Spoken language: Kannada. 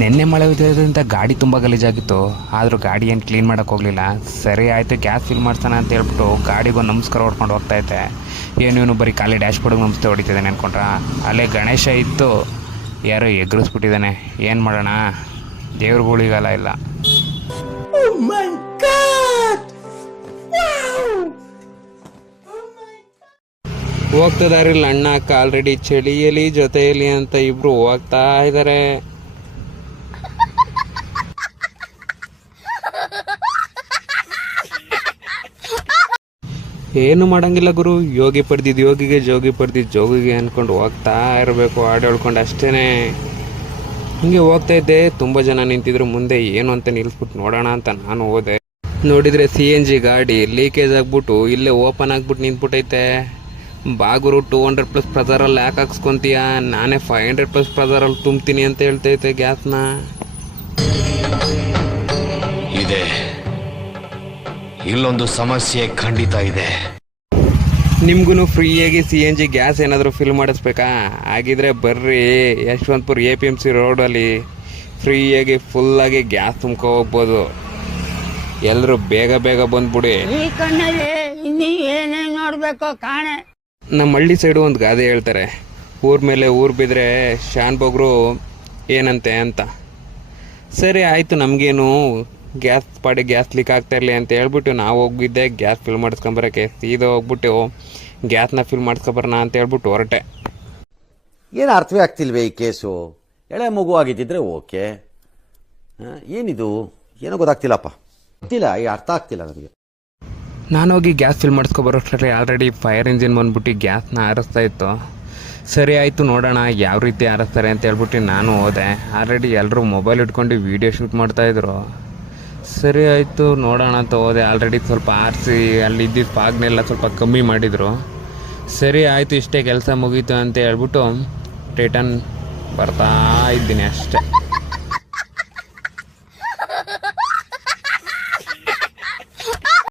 ನೆನ್ನೆ ಮಳೆ ಬಿದ್ದೋದ್ರಿಂದ ಗಾಡಿ ತುಂಬ ಗಲೀಜಾಗಿತ್ತು. ಆದರೂ ಗಾಡಿ ಏನು ಕ್ಲೀನ್ ಮಾಡೋಕ್ಕೆ ಹೋಗಲಿಲ್ಲ. ಸರಿ ಆಯಿತು, ಗ್ಯಾಸ್ ಫಿಲ್ ಮಾಡ್ಸೋಣ ಅಂತ ಹೇಳ್ಬಿಟ್ಟು ಗಾಡಿಗೊಂದು ನಮಸ್ಕಾರ ಹೊಡ್ಕೊಂಡು ಹೋಗ್ತಾಯಿದ್ದೆ. ಏನು ಬರೀ ಖಾಲಿ ಡ್ಯಾಶ್ ಬೋರ್ಡ್ಗೆ ನಮಸ್ತೆ ಹೊಡಿತಿದ್ದಾನೆ ಅಂದ್ಕೊಂಡ್ರ. ಅಲ್ಲೇ ಗಣೇಶ ಇತ್ತು, ಯಾರೋ ಎಗ್ರಿಸ್ಬಿಟ್ಟಿದ್ದಾನೆ. ಏನು ಮಾಡೋಣ, ದೇವ್ರುಗಳಿಗೆಲ್ಲ ಇಲ್ಲ. ಹೋಗ್ತದಾರಿಲ್ಲ ಅಣ್ಣ ಅಕ್ಕ ಆಲ್ರೆಡಿ ಚಳಿಯಲ್ಲಿ ಜೊತೆಯಲ್ಲಿ ಅಂತ ಇಬ್ರು ಹೋಗ್ತಾ ಇದ್ದಾರೆ. ಏನು ಮಾಡಂಗಿಲ್ಲ ಗುರು, ಯೋಗಿ ಪಡೆದಿದ್ದು ಯೋಗಿಗೆ, ಜೋಗಿ ಪಡೆದಿದ್ದು ಜೋಗಿಗೆ ಅಂದ್ಕೊಂಡು ಹೋಗ್ತಾ ಇರಬೇಕು, ಹಾಡು ಹೇಳ್ಕೊಂಡು ಅಷ್ಟೇನೆ. ಹಿಂಗೆ ಹೋಗ್ತಾ ಇದ್ದೆ, ತುಂಬ ಜನ ನಿಂತಿದ್ರು ಮುಂದೆ. ಏನು ಅಂತ ನಿಲ್ಲಿಸ್ಬಿಟ್ಟು ನೋಡೋಣ ಅಂತ ನಾನು ಹೋದೆ. ನೋಡಿದರೆ CNG ಗಾಡಿ ಲೀಕೇಜ್ ಆಗ್ಬಿಟ್ಟು ಇಲ್ಲೇ ಓಪನ್ ಆಗ್ಬಿಟ್ಟು ನಿಂತ್ಬಿಟ್ಟೈತೆ. ಬಾಗುರು 200+ ಪ್ರೆಸರಲ್ಲಿ ಯಾಕೆ ಹಾಕ್ಸ್ಕೊಂತೀಯ, ನಾನೇ 500+ ಪ್ರೆಸರಲ್ಲಿ ತುಂಬ್ತೀನಿ ಅಂತ ಹೇಳ್ತೈತೆ ಗ್ಯಾಸ್ನ. ಇದೆ ಇಲ್ಲೊಂದು ಸಮಸ್ಯೆ ಖಂಡಿತ ಇದೆ. ನಿಮ್ಗೂ ಫ್ರೀಯಾಗಿ CNG ಗ್ಯಾಸ್ ಏನಾದರೂ ಫಿಲ್ ಮಾಡಿಸ್ಬೇಕಾ? ಆಗಿದ್ರೆ ಬರ್ರಿ, ಯಶವಂತಪುರ APMC ರೋಡಲ್ಲಿ ಫ್ರೀಯಾಗಿ ಫುಲ್ಲಾಗಿ ಗ್ಯಾಸ್ ತುಂಬ್ಕೊ ಹೋಗ್ಬೋದು. ಎಲ್ಲರೂ ಬೇಗ ಬೇಗ ಬಂದ್ಬಿಡಿ. ಈ ಕಣ್ಣಲ್ಲಿ ಇನ್ನೂ ಏನೇನು ನೋಡ್ಬೇಕೋ ಕಾಣೆ. ನಮ್ಮ ಹಳ್ಳಿ ಸೈಡು ಒಂದು ಗಾದೆ ಹೇಳ್ತಾರೆ, ಊರ ಮೇಲೆ ಊರು ಬಿದ್ದರೆ ಶಾನ್ ಬೊಗ್ರು ಏನಂತೆ ಅಂತ. ಸರಿ ಆಯಿತು, ನಮಗೇನು ಗ್ಯಾಸ್ ಗ್ಯಾಸ್ ಲೀಕ್ ಆಗ್ತಾ ಇರಲಿ ಅಂತ ಹೇಳ್ಬಿಟ್ಟು ನಾವು ಹೋಗಿದ್ದೆ ಗ್ಯಾಸ್ ಫಿಲ್ ಮಾಡಿಸ್ಕೊಂಬರೋಕ್ಕೆ. ಸೀದಾ ಹೋಗ್ಬಿಟ್ಟು ಗ್ಯಾಸ್ನ ಫಿಲ್ ಮಾಡಿಸ್ಕೊಬರೋಣ ಅಂತ ಹೇಳ್ಬಿಟ್ಟು ಹೊರಟೆ. ಏನು ಅರ್ಥವೇ ಆಗ್ತಿಲ್ವೇ ಈ ಕೇಸು? ಎಳೆ ಮಗು ಆಗಿದ್ದಿದ್ರೆ ಓಕೆ, ಏನಿದು ಏನೋ ಗೊತ್ತಾಗ್ತಿಲ್ಲಪ್ಪ, ಗೊತ್ತಿಲ್ಲ, ಈ ಅರ್ಥ ಆಗ್ತಿಲ್ಲ ನನಗೆ. ನಾನು ಹೋಗಿ ಗ್ಯಾಸ್ ಫಿಲ್ ಮಾಡಿಸ್ಕೊಬರೋಷ್ಟರಲ್ಲಿ ಆಲ್ರೆಡಿ ಫೈರ್ ಇಂಜಿನ್ ಬಂದ್ಬಿಟ್ಟು ಗ್ಯಾಸ್ನ ಹಾರಿಸ್ತಾ ಇತ್ತು. ಸರಿ ಆಯಿತು, ನೋಡೋಣ ಯಾವ ರೀತಿ ಹಾರಿಸ್ತಾರೆ ಅಂತ ಹೇಳ್ಬಿಟ್ಟು ನಾನು ಹೋದೆ. ಆಲ್ರೆಡಿ ಎಲ್ಲರೂ ಮೊಬೈಲ್ ಇಟ್ಕೊಂಡು ವೀಡಿಯೋ ಶೂಟ್ ಮಾಡ್ತಾಯಿದ್ರು. ಸರಿ ಆಯಿತು, ನೋಡೋಣ ಅಂತ ಹೋದೆ. ಆಲ್ರೆಡಿ ಸ್ವಲ್ಪ ಆರಿಸಿ ಅಲ್ಲಿ ಇದ್ದಿದ್ದ ಫಾಗ್ನೆಲ್ಲ ಸ್ವಲ್ಪ ಕಮ್ಮಿ ಮಾಡಿದರು. ಸರಿ ಆಯಿತು, ಇಷ್ಟೇ ಕೆಲಸ ಮುಗೀತು ಅಂತ ಹೇಳ್ಬಿಟ್ಟು ರಿಟರ್ನ್ ಬರ್ತಾ ಇದ್ದೀನಿ ಅಷ್ಟೇ.